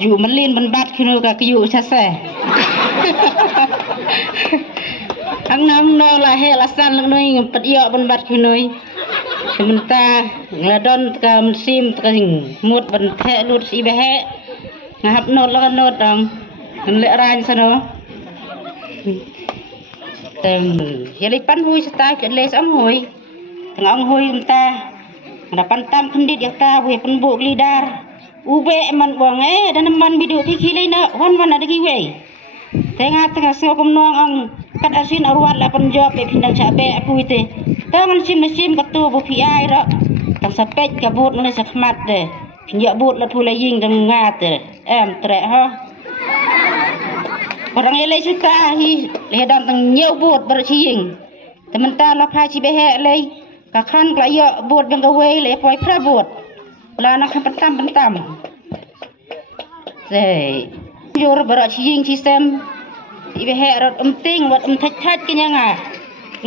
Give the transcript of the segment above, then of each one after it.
อยู่มันลีนมันบัดขึ้นกับอยู่ชัดแซ่อังน้ำนอละเฮลัสันลังน้อยปัดยอมันบัดขึ้นน้อยมันตาละดอนกามซิมตะกิงมุดบันแทะลุดสีแบะงับโนดแล้วก็โนดดังมันเละรายซะเนาะแต่อย่าเลยปั้นหุยสไตล์เกิดเลยซ้ำหุยทั้งองหุยมันตาada pantam kendit yang tahu ya penbuk lidar ube man buang dan man bidu kiki na wan wan ada giwe tengah sengok menong ang kat asin arwat la penjawab pe pindang cabe apu ite tangan sim ketu bu pi ai ro tang sapet kabut mulai sakmat de pinjak but la pulai ying dang ngat de trek ha orang ele suka hi le dan tang nyeu but berciing temen ta la phai chi be he leกะคันกะเยอะบวชยังกะเวเลยปล่อยพระบวชลานักขันปันตั้มเซ่โยระบระชิยิงชิเซมอีเบเหรดติ้งวัดทัดกันยังไง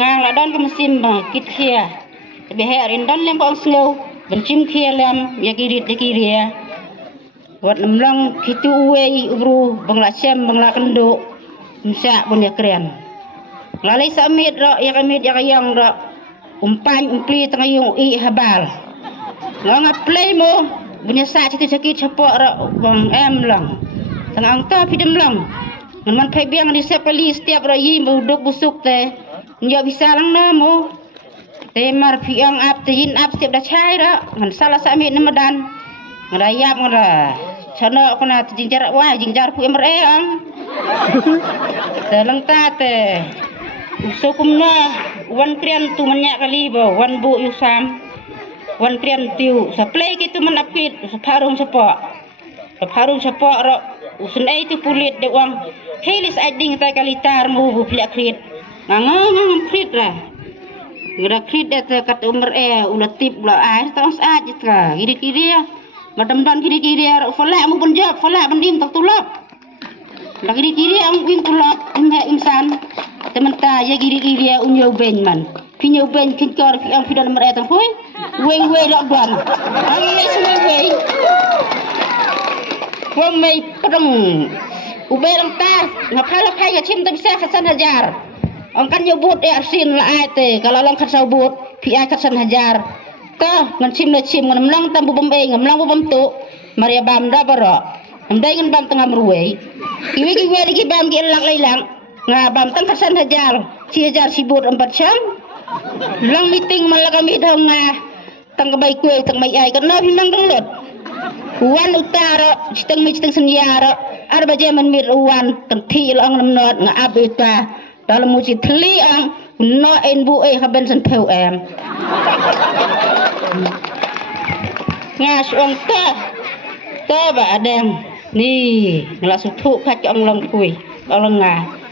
งานละดอนก็มาซิมบ่กิดเคียเบเหรินดอนเลี้ยงบ่องสโลบันจิมเคียเลี้ยงยากิริตยากิเรียวัดลำลังคิดตัวเวอุบรูบังละเชมบังละกันโดมิสะบนยาเกรียนลาเลยสามีระยากมีดยากยังระumpan umpli tengah yung habal ngap play mo bunya sa situ sakit capok bang lang tengah angta pidem lang man pai biang di sepeli setiap rayi buduk busuk teh nyo bisa lang na mo te mar piang ap te yin ap setiap dah chai ra man salah sami namadan ngrayap ngara chana kena jinjar wah jinjar pu emre ang te lang ta te usukumna wan krian tu manyak kali ba wan bu yusam wan krian tiu saplay kitu man apit saparung sapok ro usun ai tu pulit de wang helis ading ta kalitar mu bu plak krit ngang krit lah ngira krit de kat umur ulatip la ai tang saat jitra kiri madam dan kiri ro fala mu punjab fala bandim tak tulap lagi kiri ang wing tulap insan teman ta ya giri unyo ben man pinyo ben kinkor ang pidal mer etang hoy we lok dan ang le semua we mai pedeng ube lang ta ngapala kai ya cim ta bisa khasan hajar ang kan nyebut arsin la ate kalau lang khasau but pi ai khasan hajar ta ngan cim le cim ngan mlang tam bu bombe ngamlang bu bomtu maria bam da baro amdai ngan bam tengah meruwe iwi lagi bam ki lang ngabam tang kasan hajar si hajar sibut 4 jam lang meeting malah kami dah tang kebai kue tang mai ai kan memang gelut wan utara citeng senyara arba jaman mir wan kan thi lang namnot ngab ita dalam musi thli ang no en bu haben san peu em nga suang ta ba adem ni ngala sutu khat ong long kui ong nga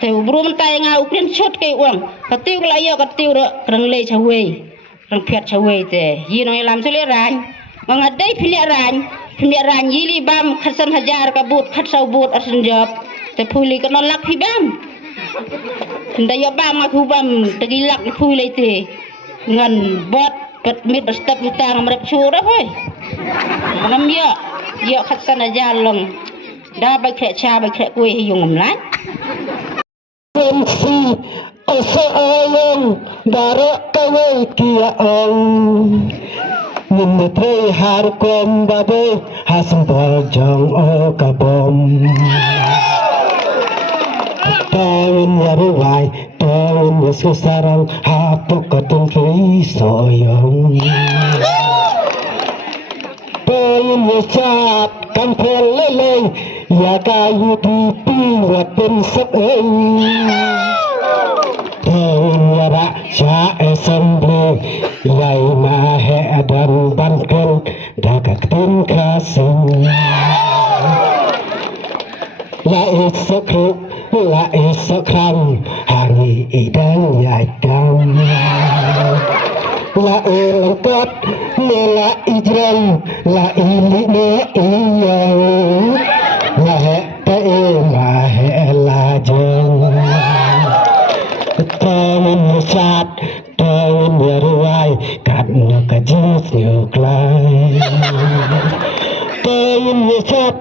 แต่บรูมันตายงาอุเรียนชดเกวงกระติวกระยอกระติวระกระงเลชเวกระเพียดชเวแต่ยีน้อยลำเสลียรานมังอัดได้พิเลียรานยีลีบามขัดสันหจารกระบุดขัดเสาบุดอัศจบแต่พูลีก็นอนลักพี่บามแต่ยาบามมาคูบามตะกี้ลักพูลีเตเงินบดปัดมิดปัดสตับอยู่ต่างมารับชูระเฮ้ยมันน้ำเยอะขัดสันหจารลงดาใบแขะชาใบแขะกุยให้ยุงงำลัดsi asayang dara kaway kiaang Ninitay harkom babe hasang bajang o kabom Tawin yaruway tawin yasusarang hapok katong kisoyong Tawin yasap kampel leleng ya kayu pipi wapen seeng tahun yara sya assembly yai mahe dan banken dagat tim kasing la isakram hari idang yadam la lengkap la ijran la ili ne iyang Mahe lajeng tahun sat tahun yaruai kan kajis nyuklai tahun Besat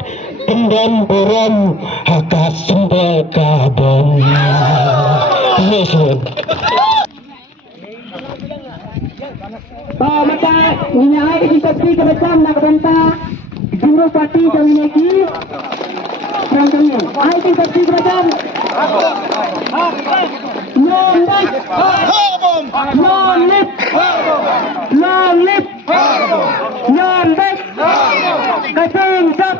Kendam Borom Hakas Sembel Kabong Yesus maka minyak seperti macam nak bantah juru parti kami lagi contohnya itu seperti macam long lip non back kasing sap